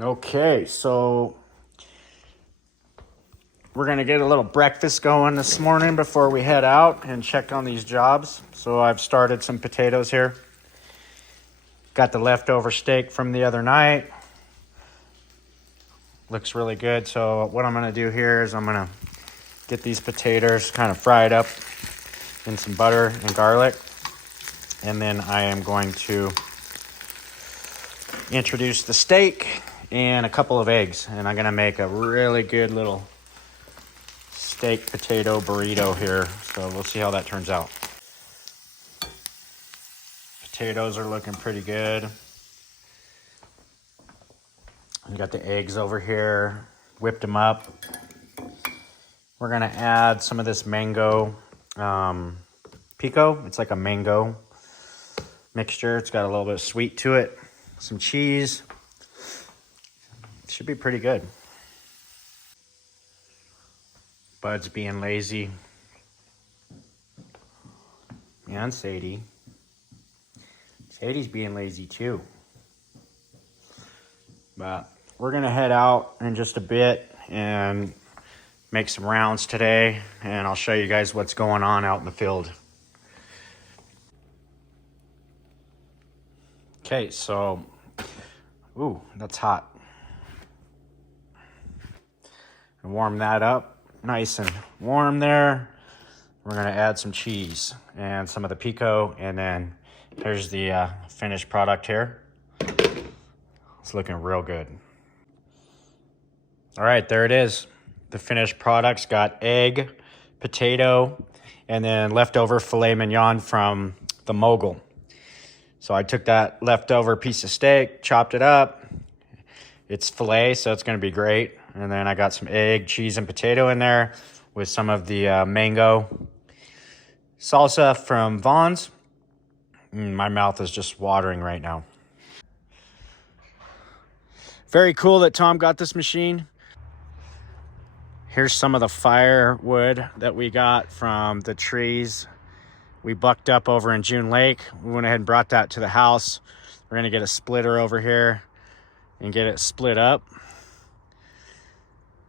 Okay, so we're gonna get a little breakfast going this morning before we head out and check on these jobs. So I've started some potatoes here. Got the leftover steak from the other night. Looks really good. So what I'm gonna do here is I'm gonna get these potatoes kind of fried up in some butter and garlic. And then I am going to introduce the steak and a couple of eggs. And I'm gonna make a really good little steak potato burrito here. So we'll see how that turns out. Potatoes are looking pretty good. We got the eggs over here, whipped them up. We're gonna add some of this mango pico. It's like a mango mixture. It's got a little bit of sweet to it. Some cheese. Should be pretty good. Bud's being lazy. And Sadie. Sadie's being lazy too. But we're gonna head out in just a bit and make some rounds today, and I'll show you guys what's going on out in the field. Okay, so, ooh, that's hot. Warm that up nice and warm there. We're gonna add some cheese and some of the pico, and then here's the finished product here. It's looking real good. All right, there it is. The finished product's got egg, potato, and then leftover filet mignon from the Mogul. So I took that leftover piece of steak, chopped it up. It's filet, so it's gonna be great. And then I got some egg, cheese, and potato in there with some of the mango salsa from Vaughn's. My mouth is just watering right now. Very cool that Tom got this machine. Here's some of the firewood that we got from the trees we bucked up over in June Lake. We went ahead and brought that to the house. We're gonna get a splitter over here and get it split up.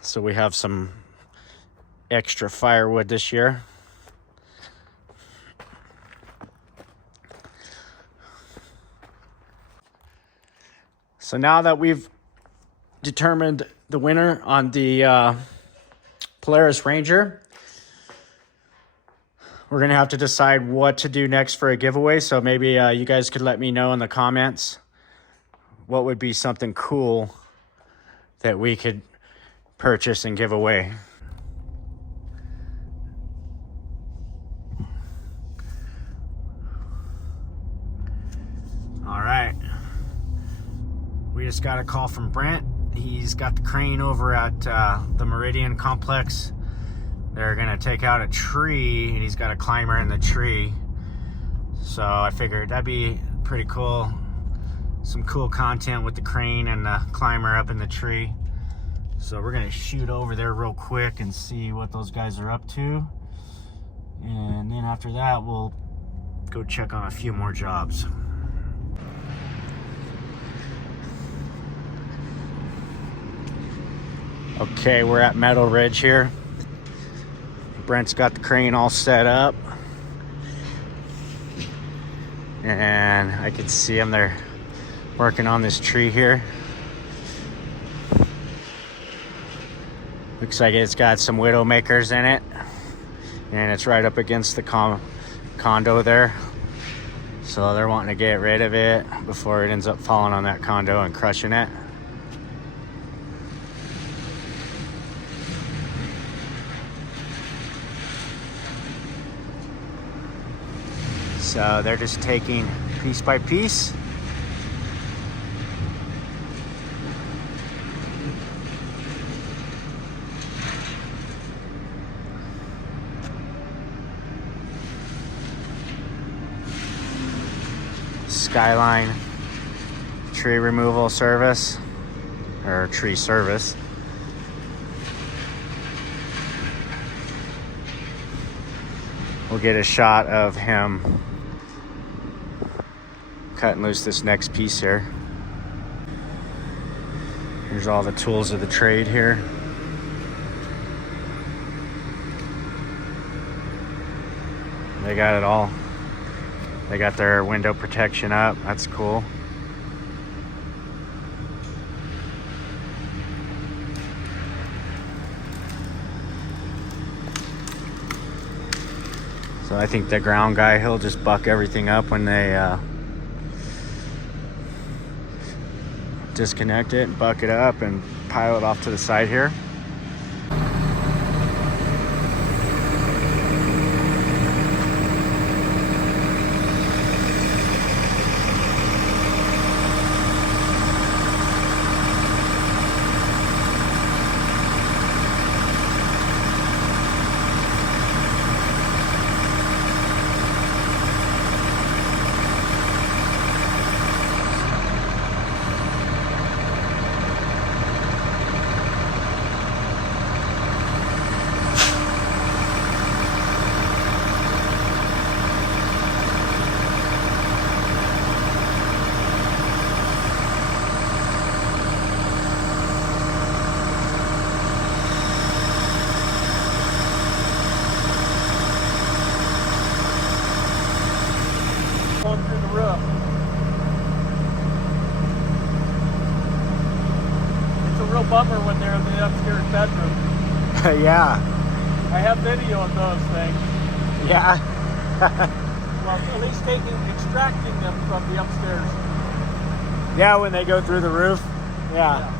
So we have some extra firewood this year. So now that we've determined the winner on the Polaris Ranger, we're gonna have to decide what to do next for a giveaway. So maybe you guys could let me know in the comments what would be something cool that we could purchase and give away. All right, we just got a call from Brent. He's got the crane over at the Meridian Complex. They're gonna take out a tree, and he's got a climber in the tree. So I figured that'd be pretty cool. Some cool content with the crane and the climber up in the tree. So we're gonna shoot over there real quick and see what those guys are up to. And then after that, we'll go check on a few more jobs. Okay, we're at Meadow Ridge here. Brent's got the crane all set up. And I can see them, they're working on this tree here. Looks like it's got some widowmakers in it. And it's right up against the condo there. So they're wanting to get rid of it before it ends up falling on that condo and crushing it. So they're just taking piece by piece. Skyline tree removal service, or tree service. We'll get a shot of him cutting loose this next piece here. Here's all the tools of the trade here. They got it all. They got their window protection up. That's cool. So I think the ground guy, he'll just buck everything up when they disconnect it, buck it up, and pile it off to the side here. Through the roof. It's a real bummer when they're in the upstairs bedroom. Yeah. I have video of those things. Yeah. Well, at least extracting them from the upstairs. Yeah, when they go through the roof. Yeah.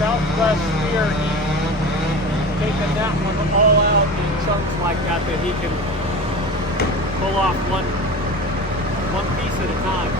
Southwest steer, he's taken that one all out in chunks like that he can pull off one piece at a time.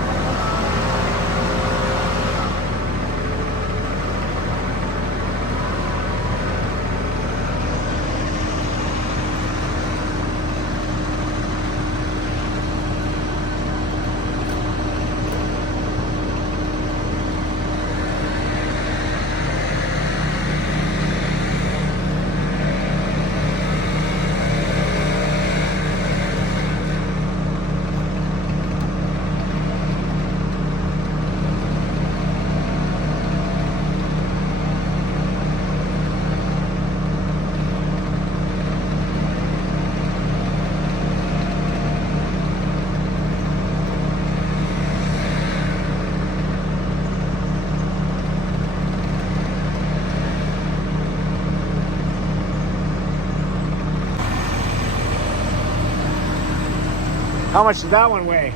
How much does that one weigh?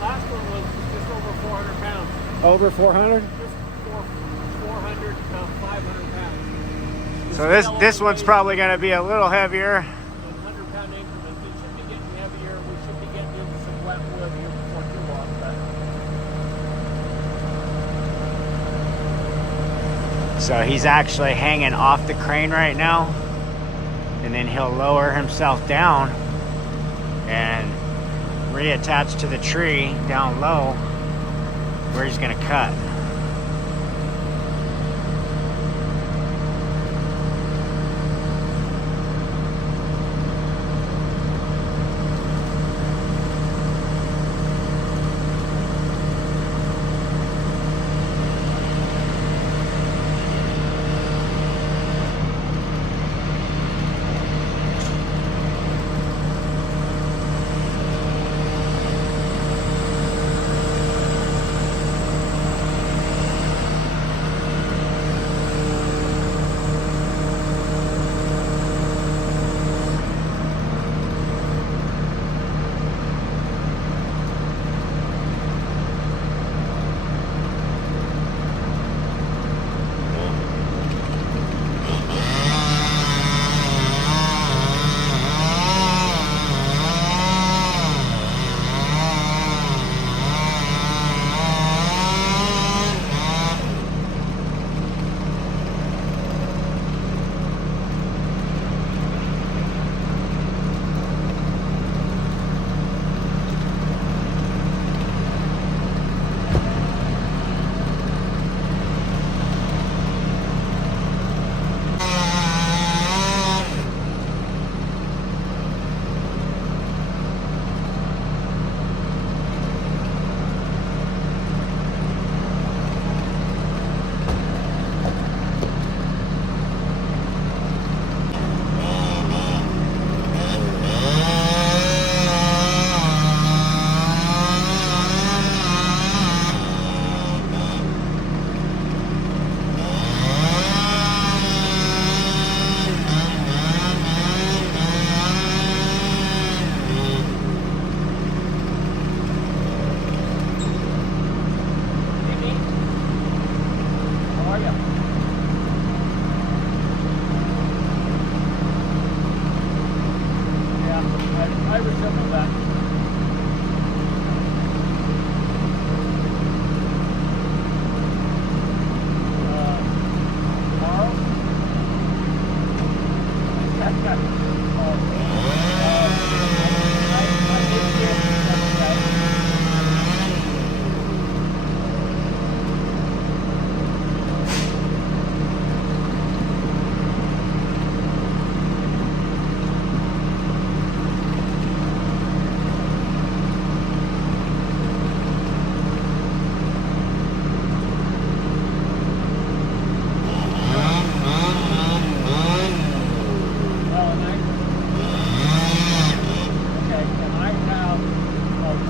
last one was just over 400 pounds. Over 400? Just 400 to 500 pounds. So this one's probably going to be a little heavier. In 100-pound increments. It should be getting heavier. We should be getting into some wet wood here before too long. So he's actually hanging off the crane right now, and then he'll lower himself down and reattach to the tree down low where he's going to cut.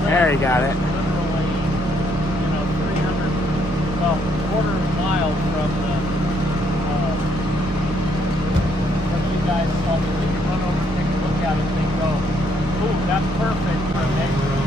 There, you got it. Literally, 300, well, quarter of a mile from you guys. So we can run over and take a look at it and think, oh, ooh, that's perfect for a next room.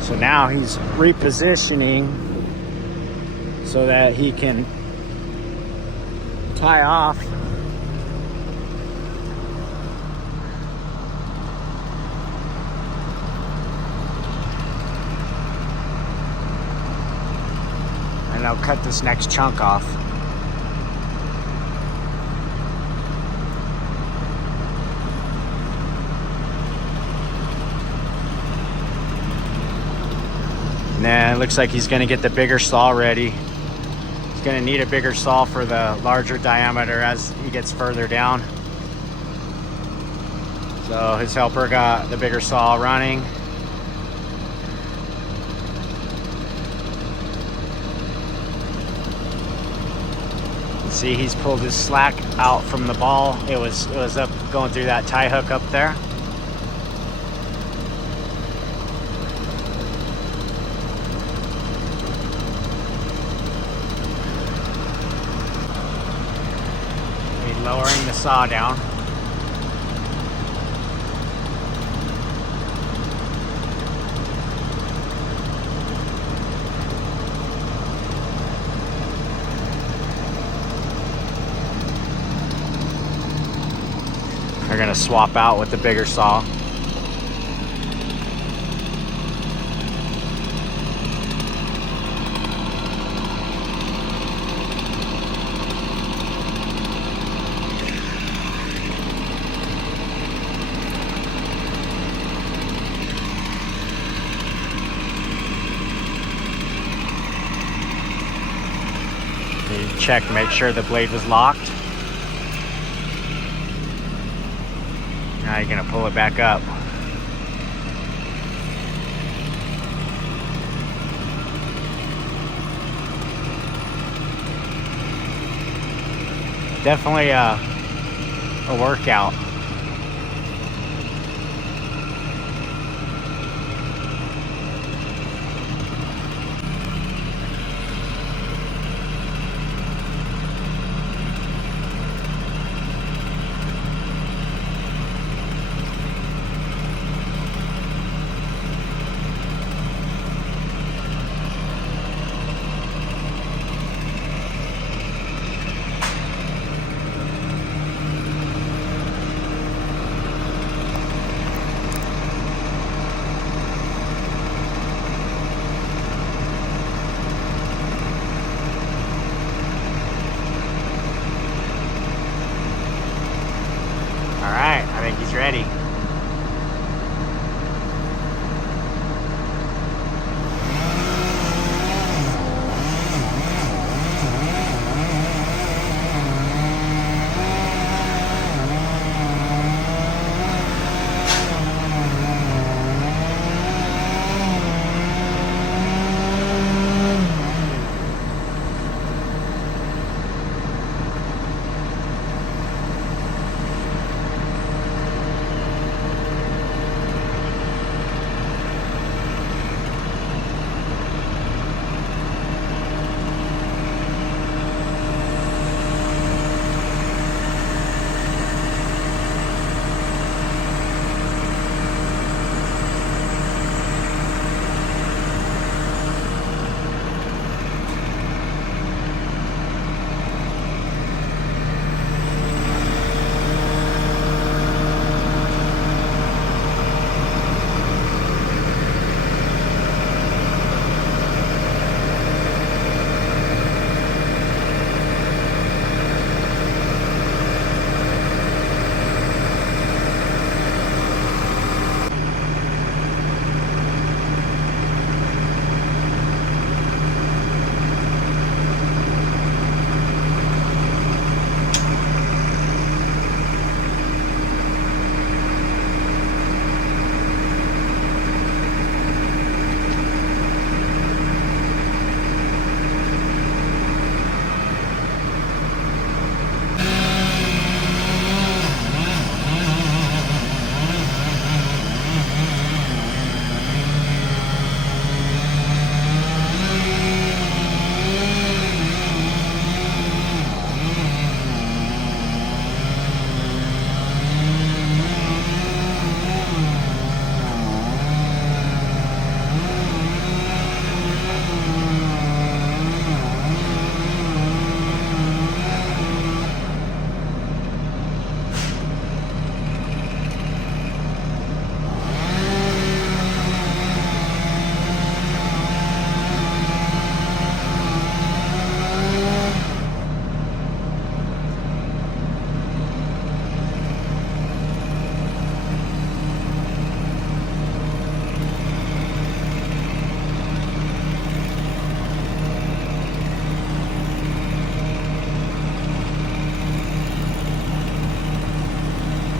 So now he's repositioning so that he can tie off. And I'll cut this next chunk off. Nah, it looks like he's gonna get the bigger saw ready. He's gonna need a bigger saw for the larger diameter as he gets further down. So his helper got the bigger saw running. See, he's pulled his slack out from the ball. It was up going through that tie hook up there. He's lowering the saw down. They're gonna swap out with the bigger saw. You check, make sure the blade was locked. Now you're gonna pull it back up. Definitely a workout. Alright, I think he's ready.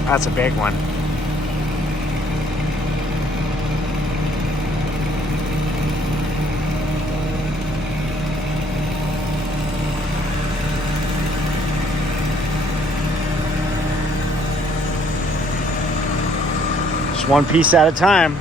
That's a big one. one piece at a time.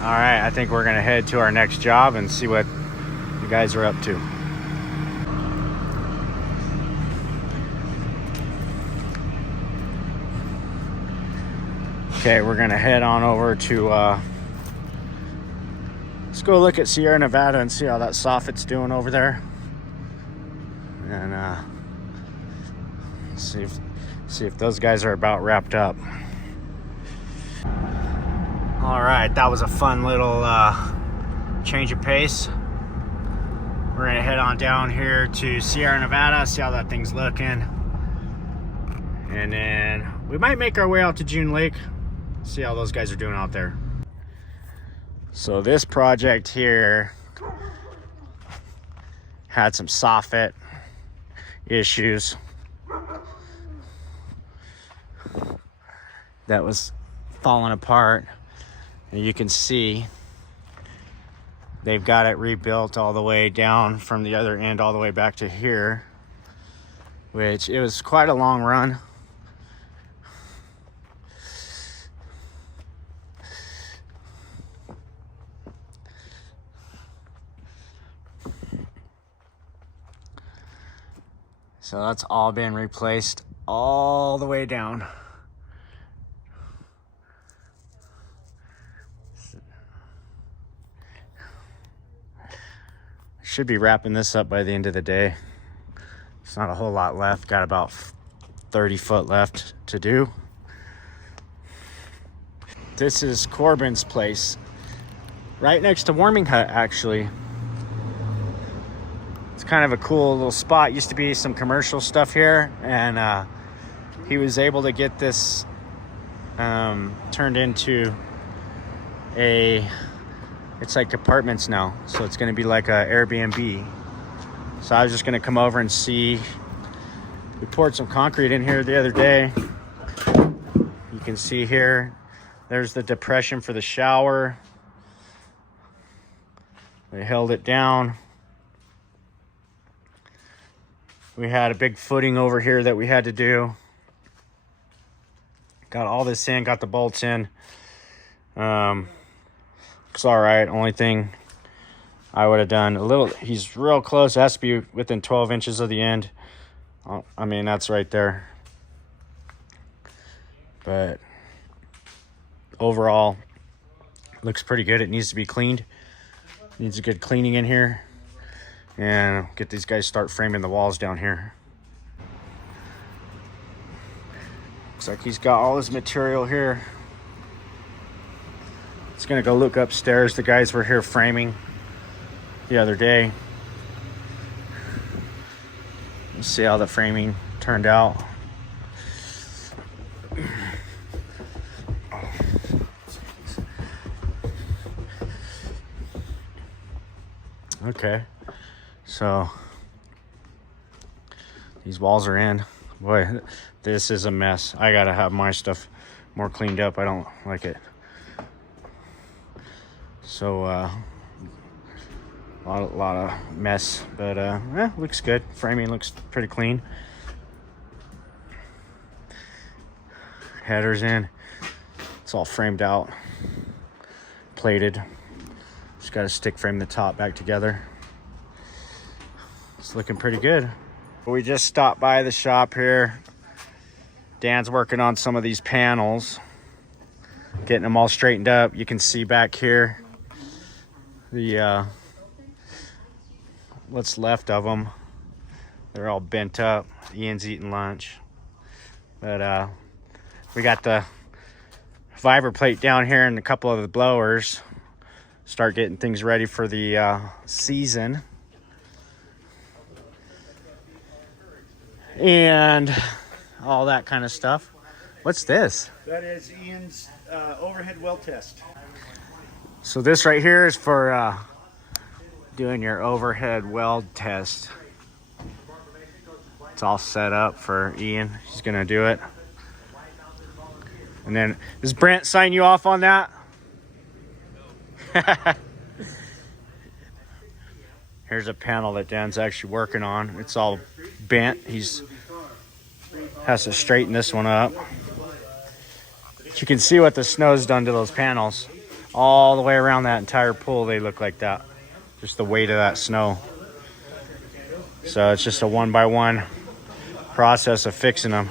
All right, I think we're gonna head to our next job and see what you guys are up to. Okay, we're gonna head on over to, let's go look at Sierra Nevada and see how that soffit's doing over there. And see if those guys are about wrapped up. All right, that was a fun little change of pace. We're gonna head on down here to Sierra Nevada, see how that thing's looking. And then we might make our way out to June Lake, see how those guys are doing out there. So this project here had some soffit issues. That was falling apart. And you can see they've got it rebuilt all the way down from the other end all the way back to here, which it was quite a long run. So that's all been replaced all the way down. Should be wrapping this up by the end of the day. It's not a whole lot left. Got about 30 foot left to do. This is Corbin's place, right next to Warming Hut, actually. It's kind of a cool little spot. Used to be some commercial stuff here, and he was able to get this turned into it's like apartments now, so it's going to be like a Airbnb. So I was just going to come over and see. We poured some concrete in here the other day. You can see here, there's the depression for the shower. We held it down. We had a big footing over here that we had to do. Got all this in, got the bolts in. It's all right. Only thing I would have done he's real close. It has to be within 12 inches of the end. I mean, that's right there. But overall, looks pretty good. It needs to be cleaned. Needs a good cleaning in here. And get these guys start framing the walls down here. Looks like he's got all his material here. It's gonna go look upstairs. The guys were here framing the other day. Let's see how the framing turned out. Okay, so these walls are in. Boy, this is a mess. I gotta have my stuff more cleaned up. I don't like it. So a lot of mess, but looks good. Framing looks pretty clean. Headers in. It's all framed out, plated. Just got to stick frame the top back together. It's looking pretty good. We just stopped by the shop here. Dan's working on some of these panels, getting them all straightened up. You can see back here the what's left of them. They're all bent up. Ian's eating lunch, but we got the fiber plate down here and a couple of the blowers. Start getting things ready for the season. and all that kind of stuff. What's this? That is Ian's overhead well test. So this right here is for doing your overhead weld test. It's all set up for Ian. He's gonna do it. And then, does Brent sign you off on that? Here's a panel that Dan's actually working on. It's all bent. He's has to straighten this one up. But you can see what the snow's done to those panels. All the way around that entire pool, they look like that. Just the weight of that snow. So it's just a one-by-one process of fixing them.